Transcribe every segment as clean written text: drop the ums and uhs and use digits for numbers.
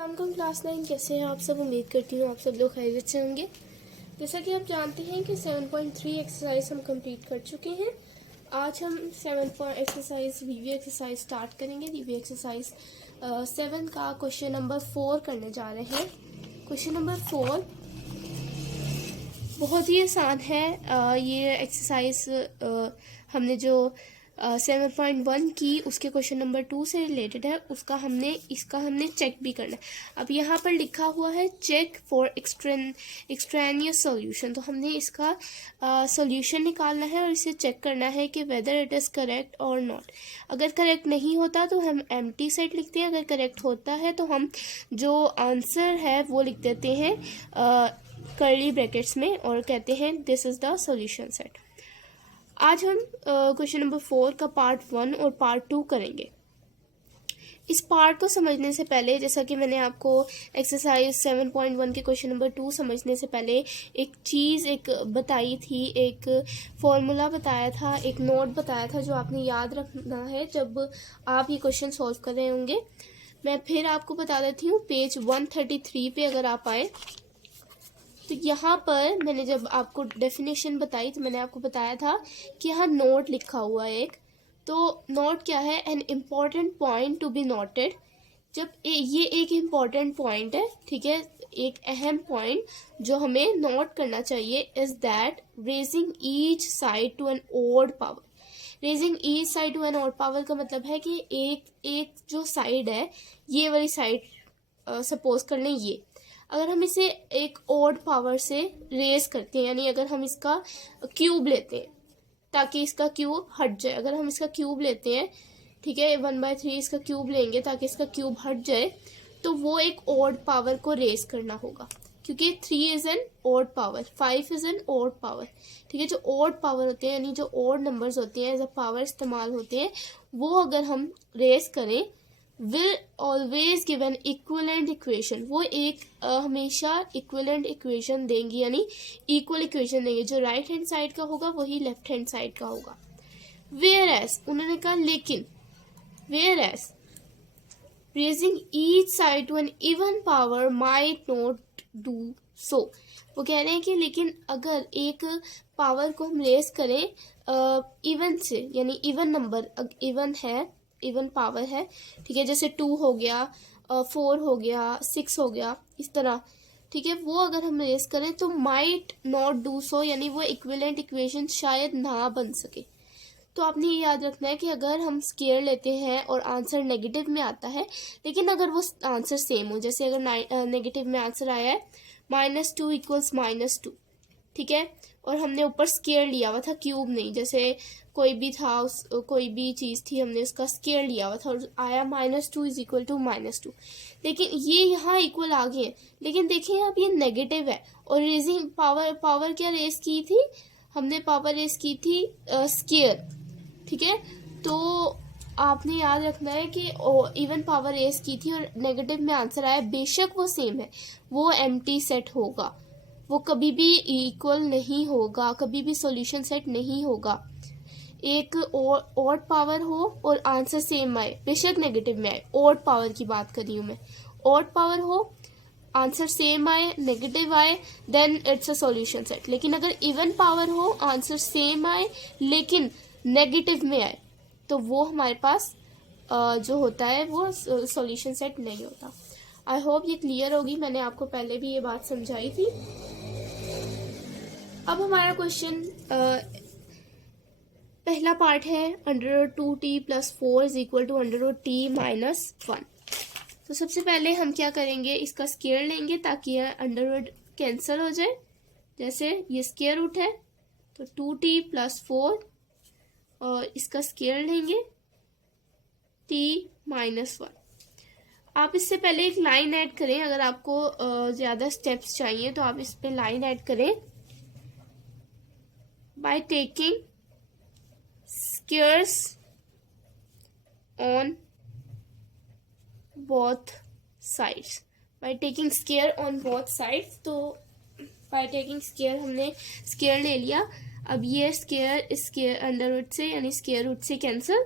अस्सलामुअलैकुम क्लास 9 कैसे हैं आप सब। उम्मीद करती हूँ आप सब लोग खैरियत से होंगे। जैसा कि आप जानते हैं कि 7.3 एक्सरसाइज हम कंप्लीट कर चुके हैं। आज हम 7 एक्सरसाइज रिव्यू एक्सरसाइज स्टार्ट करेंगे। रिव्यू एक्सरसाइज 7 का क्वेश्चन नंबर 4 करने जा रहे हैं। क्वेश्चन नंबर 4 बहुत ही आसान है। ये एक्सरसाइज हमने जो 7.1 की उसके क्वेश्चन नंबर 2 से रिलेटेड है। इसका हमने चेक भी करना है। अब यहाँ पर लिखा हुआ है चेक फॉर एक्सट्रेनियस सॉल्यूशन, तो हमने इसका सॉल्यूशन निकालना है और इसे चेक करना है कि वेदर इट इज़ करेक्ट और नॉट। अगर करेक्ट नहीं होता तो हम एम्प्टी सेट लिखते हैं, अगर करेक्ट होता है तो हम जो आंसर है वो लिख देते हैं कर्ली ब्रैकेट्स में और कहते हैं this is the solution set. आज हम क्वेश्चन नंबर 4 का पार्ट 1 और पार्ट 2 करेंगे। इस पार्ट को समझने से पहले, जैसा कि मैंने आपको एक्सरसाइज 7.1 के क्वेश्चन नंबर 2 समझने से पहले एक बताई थी, एक फॉर्मूला बताया था, एक नोट बताया था जो आपने याद रखना है जब आप ये क्वेश्चन सॉल्व कर रहे होंगे। मैं फिर आपको बता देती हूँ, पेज 133 पे अगर आप आए तो यहाँ पर मैंने जब आपको डेफिनेशन बताई तो मैंने आपको बताया था कि यहाँ नोट लिखा हुआ है एक। तो नोट क्या है? An important point to be noted. जब ये एक इम्पॉर्टेंट पॉइंट है, ठीक है, एक अहम पॉइंट जो हमें नोट करना चाहिए is that raising each side to an odd power. Raising each side to an odd power का मतलब है कि एक जो साइड है, ये वाली साइड सपोज कर लें, ये अगर हम इसे एक ओड पावर से रेज करते हैं, यानी अगर हम इसका क्यूब लेते हैं ताकि इसका क्यूब हट जाए, अगर हम इसका क्यूब लेते हैं, ठीक है, 1/3 इसका क्यूब लेंगे ताकि इसका क्यूब हट जाए, तो वो एक ओड पावर को रेज करना होगा, क्योंकि 3 is an odd power, 5 is an odd power. ठीक है, जो ओड पावर होते हैं यानी जो ओड नंबर्स होते हैं एज अ पावर इस्तेमाल होते हैं, वो अगर हम रेज करें will always give an equivalent equation। वो एक हमेशा equivalent equation देंगी, यानी equal equation देंगे। जो राइट हैंड साइड का होगा वही लेफ्ट हैंड साइड का होगा। whereas उन्होंने कहा लेकिन whereas raising each side to an even power might not do so। वो कह रहे हैं कि लेकिन अगर एक पावर को हम रेज करें इवन से, यानी इवन नंबर, इवन है, इवन पावर है, ठीक है, जैसे 2 हो गया, 4 हो गया, 6 हो गया, इस तरह, ठीक है, वो अगर हम रेस करें तो माइट नॉट डू सो, यानी वो इक्विवेलेंट इक्वेशन शायद ना बन सके। तो आपने ये याद रखना है कि अगर हम स्केयर लेते हैं और आंसर नेगेटिव में आता है, लेकिन अगर वो आंसर सेम हो, जैसे अगर नेगेटिव में आंसर आया है -2 = -2, ठीक है, और हमने ऊपर स्केयर लिया हुआ था, क्यूब नहीं, जैसे कोई भी चीज़ थी, हमने उसका स्केयर लिया हुआ था और आया -2 = -2, लेकिन ये यहाँ इक्वल आ गए, लेकिन देखिए अब ये नेगेटिव है और रेजिंग पावर क्या रेस की थी हमने? पावर रेस की थी स्केयर, ठीक है। तो आपने याद रखना है कि इवन पावर रेस की थी और नेगेटिव में आंसर आया, बेशक वो सेम है, वो एम्प्टी सेट होगा, वो कभी भी इक्वल नहीं होगा, कभी भी सॉल्यूशन सेट नहीं होगा। एक ऑड पावर हो और आंसर सेम आए, बेशक नेगेटिव में आए, ऑड पावर की बात कर रही हूँ मैं, ऑड पावर हो, आंसर सेम आए, नेगेटिव आए, then it's a solution set. लेकिन अगर इवन पावर हो, आंसर सेम आए लेकिन नेगेटिव में आए, तो वो हमारे पास जो होता है वो सॉल्यूशन सेट नहीं होता। आई होप ये क्लियर होगी, मैंने आपको पहले भी ये बात समझाई थी। अब हमारा क्वेश्चन पहला पार्ट है √2t + 4 = √t - 1। तो सबसे पहले हम क्या करेंगे, इसका स्क्वायर लेंगे ताकि यह अंडर कैंसिल हो जाए। जैसे ये स्क्वायर रूट है तो 2t + 4 और इसका स्क्वायर लेंगे t - 1। आप इससे पहले एक लाइन ऐड करें, अगर आपको ज़्यादा स्टेप्स चाहिए तो आप इस पे लाइन ऐड करें। By taking squares on both sides, by taking square on both sides. तो बाय टेकिंग स्क्वायर हमने स्क्वायर ले लिया, अब ये स्क्वायर अंडर रूट से यानी स्क्वायर रूट से cancel,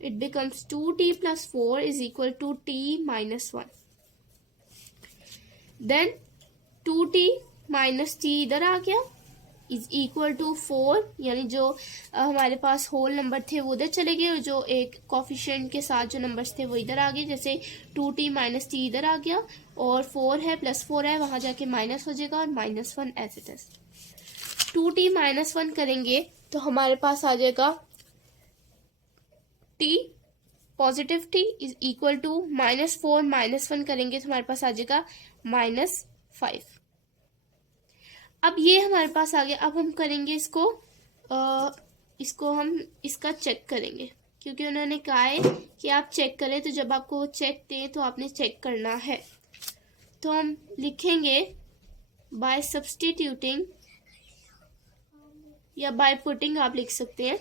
it becomes 2t + 4 = t - 1। Then 2t minus t इधर आ गया इज इक्वल टू 4, यानी जो हमारे पास होल नंबर थे वो उधर चले गए और जो एक कोफिशिएंट के साथ जो नंबर्स थे वो इधर आ गए। जैसे 2t माइनस टी इधर आ गया और 4 है प्लस 4 है, वहां जाके माइनस हो जाएगा और -1 as it is. 2t minus 1 करेंगे तो हमारे पास आ जाएगा t positive t is equal to -4 -1 करेंगे तो हमारे पास आ जाएगा -5। अब ये हमारे पास आ गया। अब हम करेंगे इसको हम इसका चेक करेंगे, क्योंकि उन्होंने कहा है कि आप चेक करें, तो जब आपको वो चेक दें तो आपने चेक करना है। तो हम लिखेंगे बाय सब्स्टिट्यूटिंग या बाय पुटिंग आप लिख सकते हैं।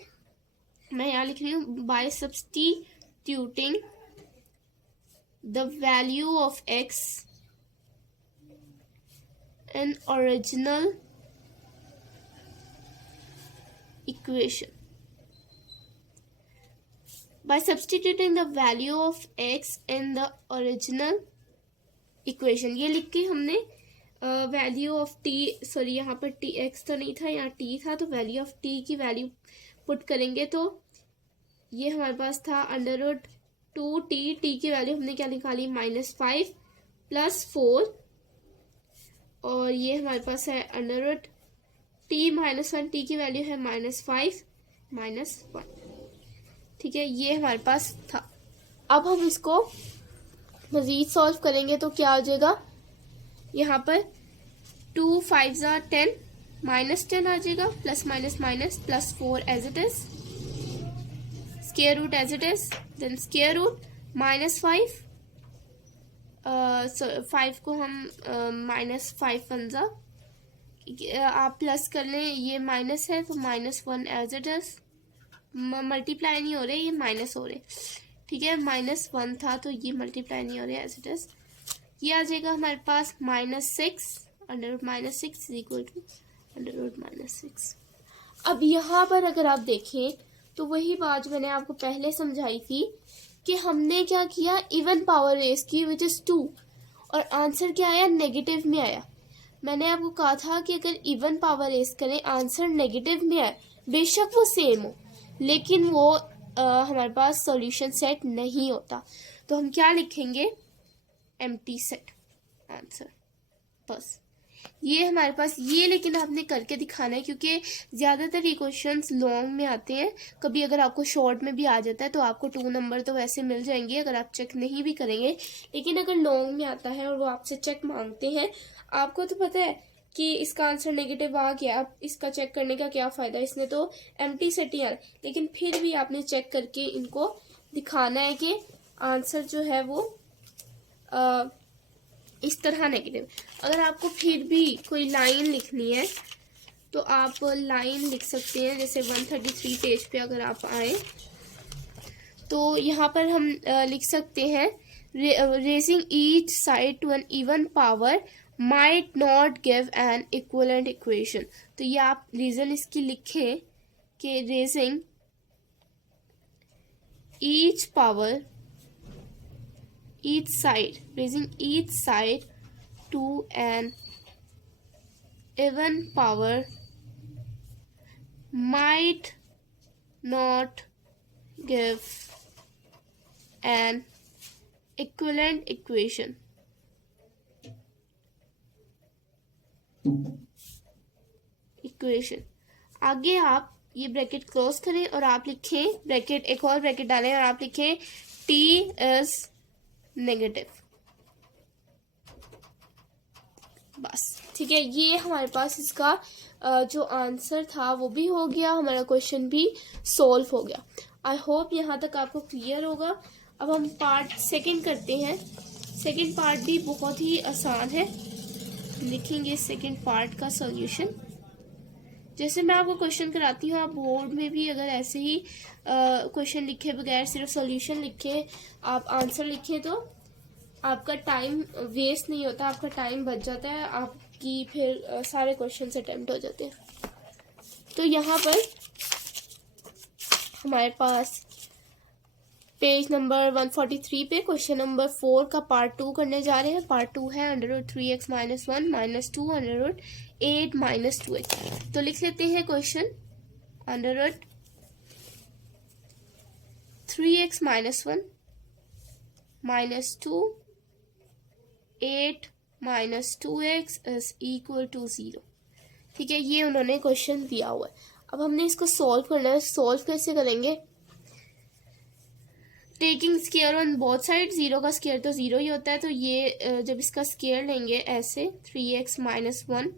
मैं यहाँ लिख रही हूँ bye substituting the value of x an original equation. By substituting the value of x in the original equation, ये लिख के हमने वैल्यू ऑफ t, सॉरी यहाँ पर t x तो नहीं था, यहाँ t था, तो वैल्यू ऑफ t की वैल्यू पुट करेंगे तो ये हमारे पास था √2t, t की वैल्यू हमने क्या निकाली -5 + 4, और ये हमारे पास है √t-1, t की वैल्यू है -5 -1। ठीक है, ये हमारे पास था। अब हम इसको मजीद सॉल्व करेंगे तो क्या हो जाएगा, यहाँ पर 2 5 10 -10 आ जाएगा, plus minus minus +4 as it is, square root as it is, then square root -5, 5 को हम -5 पंजा आप प्लस कर लें, ये माइनस है तो -1 एज इट इज, मल्टीप्लाई नहीं हो रहे, ये माइनस हो रहे। ठीक है, -1 था तो ये मल्टीप्लाई नहीं हो रहे एज इट इज। ये आ जाएगा हमारे पास -6 √-6 इज इक्वल टू √-6। अब यहाँ पर अगर आप देखें तो वही बात मैंने आपको पहले समझाई थी कि हमने क्या किया, इवन पावर रेस की विच इज 2, और आंसर क्या आया, नेगेटिव में आया। मैंने आपको कहा था कि अगर इवन पावर रेस करें आंसर नेगेटिव में आए, बेशक वो सेम हो, लेकिन वो हमारे पास सॉल्यूशन सेट नहीं होता। तो हम क्या लिखेंगे, एम्प्टी सेट आंसर, बस ये हमारे पास ये। लेकिन आपने करके दिखाना है, क्योंकि ज़्यादातर ये क्वेश्चंस लॉन्ग में आते हैं। कभी अगर आपको शॉर्ट में भी आ जाता है तो आपको 2 नंबर तो वैसे मिल जाएंगे अगर आप चेक नहीं भी करेंगे, लेकिन अगर लॉन्ग में आता है और वो आपसे चेक मांगते हैं, आपको तो पता है कि इसका आंसर नेगेटिव आ गया, अब इसका चेक करने का क्या फ़ायदा, इसने तो एम्प्टी सेट ही आना, लेकिन फिर भी आपने चेक करके इनको दिखाना है कि आंसर जो है वो इस तरह नेगेटिव। अगर आपको फिर भी कोई लाइन लिखनी है तो आप लाइन लिख सकते हैं, जैसे 133 पेज पे अगर आप आए तो यहाँ पर हम लिख सकते हैं raising each side to an even power might not give an equivalent equation. तो ये आप रीजन इसकी लिखें कि raising each power raising each side to an even power might not give an equivalent equation. आगे आप ये ब्रैकेट क्लोज करें और आप लिखें ब्रैकेट, एक और ब्रैकेट डालें और आप लिखें t is नेगेटिव, बस। ठीक है, ये हमारे पास इसका जो आंसर था वो भी हो गया, हमारा क्वेश्चन भी सॉल्व हो गया। आई होप यहाँ तक आपको क्लियर होगा। अब हम पार्ट सेकंड करते हैं। सेकंड पार्ट भी बहुत ही आसान है, लिखेंगे सेकंड पार्ट का सॉल्यूशन। जैसे मैं आपको क्वेश्चन कराती हूँ, आप बोर्ड में भी अगर ऐसे ही क्वेश्चन लिखे बगैर सिर्फ सॉल्यूशन लिखे, आप आंसर लिखें तो आपका टाइम वेस्ट नहीं होता, आपका टाइम बच जाता है, आपकी फिर सारे क्वेश्चन अटेम्प्ट हो जाते हैं। तो यहाँ पर हमारे पास पेज नंबर 143 पे क्वेश्चन नंबर 4 का पार्ट 2 करने जा रहे हैं। पार्ट 2 है √3x - 1 - 2 √8 - 2x। तो लिख लेते हैं question. √3x - 1 - 2 8 - 2x is equal to 0। ठीक है, ये उन्होंने क्वेश्चन दिया हुआ है। अब हमने इसको सॉल्व करना है। सॉल्व कैसे करेंगे? Taking square on both side, 0 का स्केयर तो 0 ही होता है, तो ये जब इसका स्केयर लेंगे ऐसे 3x - 1,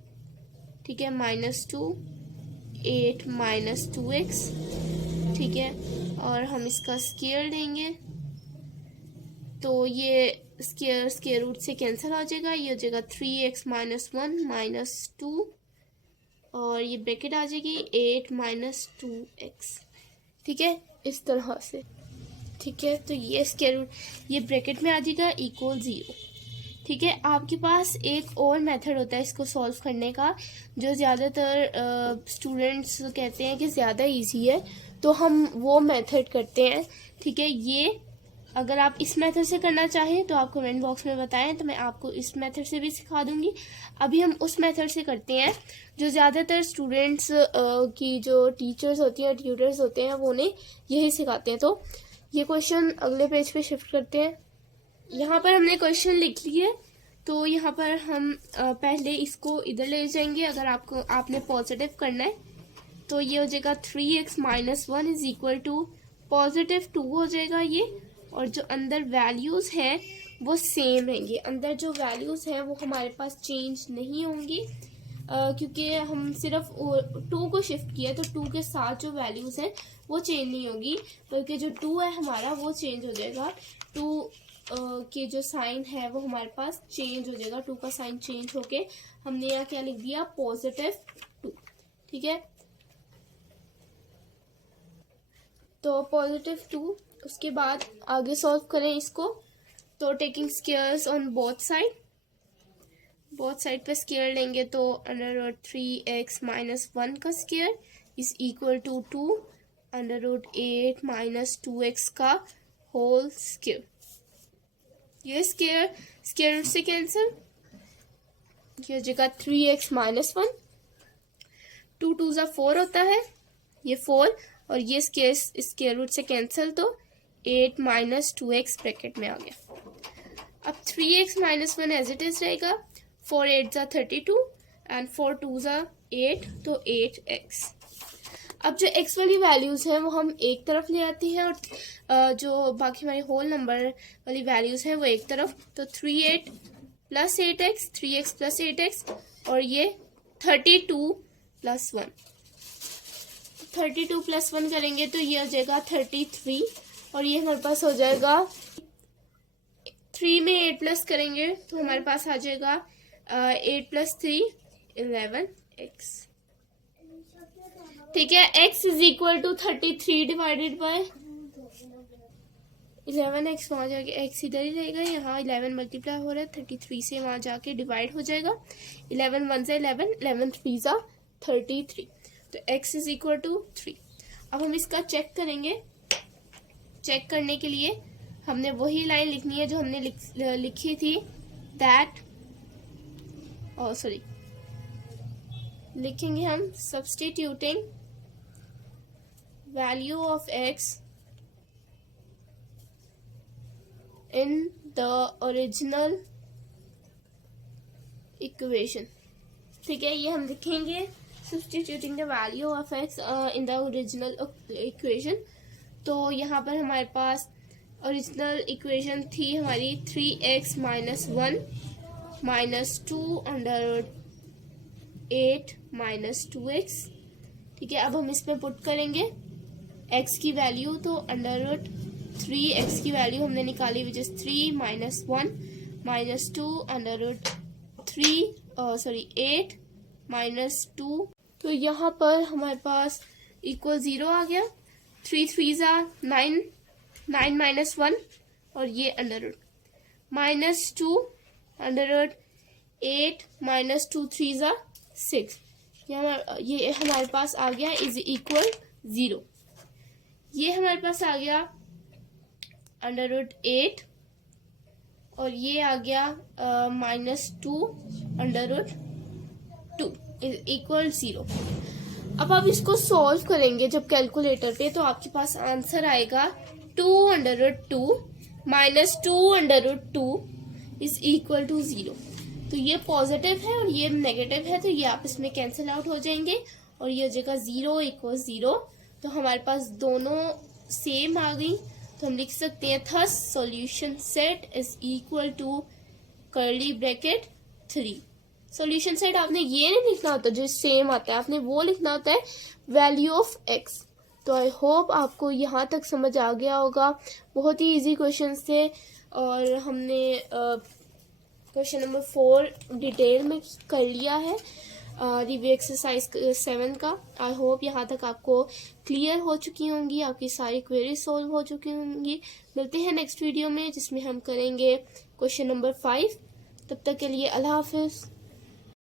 ठीक है, -2 8 - 2x, ठीक है, और हम इसका स्केयर लेंगे तो ये स्केयर रूट से कैंसिल हो जाएगा। ये हो जाएगा 3x - 1 - 2 और ये ब्रैकेट आ जाएगी 8 - 2x। ठीक है, इस तरह से। ठीक है, तो ये स्क्वायर रूट ये ब्रैकेट में आ जाएगा इक्वल 0। ठीक है, आपके पास एक और मेथड होता है इसको सॉल्व करने का, जो ज़्यादातर स्टूडेंट्स कहते हैं कि ज़्यादा इजी है, तो हम वो मेथड करते हैं। ठीक है, ये अगर आप इस मेथड से करना चाहें तो आप कमेंट बॉक्स में बताएं, तो मैं आपको इस मेथड से भी सिखा दूंगी। अभी हम उस मेथड से करते हैं जो ज़्यादातर स्टूडेंट्स की जो टीचर्स होती हैं, ट्यूटर्स होते हैं, वो उन्हें यही सिखाते हैं। तो ये क्वेश्चन अगले पेज पे शिफ्ट करते हैं। यहाँ पर हमने क्वेश्चन लिख लिए, तो यहाँ पर हम पहले इसको इधर ले जाएंगे। अगर आपने पॉजिटिव करना है तो ये हो जाएगा 3x - 1 इज इक्वल टू +2 हो जाएगा ये, और जो अंदर वैल्यूज हैं वो सेम रहेंगी। अंदर जो वैल्यूज हैं वो हमारे पास चेंज नहीं होंगी, क्योंकि हम सिर्फ 2 को शिफ्ट किया, तो 2 के साथ जो वैल्यूज हैं वो चेंज नहीं होगी, बल्कि जो 2 है हमारा वो चेंज हो जाएगा। 2 के जो साइन है वो हमारे पास चेंज हो जाएगा। 2 का साइन चेंज होके हमने यहाँ क्या लिख दिया, +2। ठीक है, तो +2। उसके बाद आगे सॉल्व करें इसको, तो taking squares on both side पे स्क्वायर लेंगे तो √3x - 1 का square is equal to 2 √8 - 2x का होल स्क्वायर। ये स्क्वायर रूट से कैंसिल, ये हो जाएगा 3x - 1, 2 2 ज़ा 4 होता है, ये 4, और ये स्क्वायर रूट से कैंसिल, तो 8 - 2x ब्रैकेट में आ गया। अब 3x - 1 एज इट इज रहेगा। 4 8 ज़ा 32 एंड 4 2 ज़ा 8, तो 8x। अब जो x वाली वैल्यूज हैं वो हम एक तरफ ले आते हैं, और जो बाकी हमारे होल नंबर वाली वैल्यूज हैं वो एक तरफ। तो 3x + 8x, और ये 32 + 1। 32 + 1 करेंगे तो ये हो जाएगा 33, और ये हमारे पास हो जाएगा 3 में 8 प्लस करेंगे तो हमारे पास आ जाएगा 8 + 3 11x। ठीक है, x इज इक्वल टू 33 डिवाइडेड बाय 11x। वहाँ जाके x इधर ही रहेगा, यहाँ 11 मल्टीप्लाई हो रहा है 33 से, वहाँ जाके डिवाइड हो जाएगा। 11 1 ज़ा 11, 11 3 ज़ा 33, तो x इज इक्वल टू 3। अब हम इसका चेक करेंगे। चेक करने के लिए हमने वही लाइन लिखनी है जो हमने लिखी थी, लिखेंगे हम substituting value of x in the original equation। ठीक है, ये हम लिखेंगे substituting the value of x in the original equation। तो यहाँ पर हमारे पास ओरिजिनल इक्वेशन थी हमारी 3x - 1 - 2 √8 - 2x। ठीक है, अब हम इसमें पुट करेंगे x की वैल्यू, तो √3x की वैल्यू हमने निकाली, विच इज 3 - 1 - 2 8 - 2। तो यहाँ पर हमारे पास इक्वल 0 आ गया। 3 3 ज़ा 9, 9 - 1, और ये √2 √8 - 2 3 ज़ा 6। ये हमारे पास आ गया इज इक्वल 0। ये हमारे पास आ गया √8 और ये आ गया -2 √2 इक्वल 0। अब आप इसको सॉल्व करेंगे जब कैलकुलेटर पे, तो आपके पास आंसर आएगा 2 -2 इज इक्वल टू 0। तो ये पॉजिटिव है और ये नेगेटिव है, तो ये आपस में कैंसिल आउट हो जाएंगे और ये हो जाएगा 0 इक्वल 0। तो हमारे पास दोनों सेम आ गई, तो हम लिख सकते हैं thus solution set is equal to curly bracket 3। Solution set आपने ये नहीं लिखना होता जो सेम आता है, आपने वो लिखना होता है वैल्यू ऑफ x। तो आई होप आपको यहाँ तक समझ आ गया होगा। बहुत ही इजी क्वेश्चंस थे और हमने क्वेश्चन नंबर 4 डिटेल में कर लिया है रिव्यू एक्सरसाइज 7 का। आई होप यहाँ तक आपको क्लियर हो चुकी होंगी, आपकी सारी क्वेरी सॉल्व हो चुकी होंगी। मिलते हैं नेक्स्ट वीडियो में जिसमें हम करेंगे क्वेश्चन नंबर 5। तब तक के लिए अल्लाह हाफिज।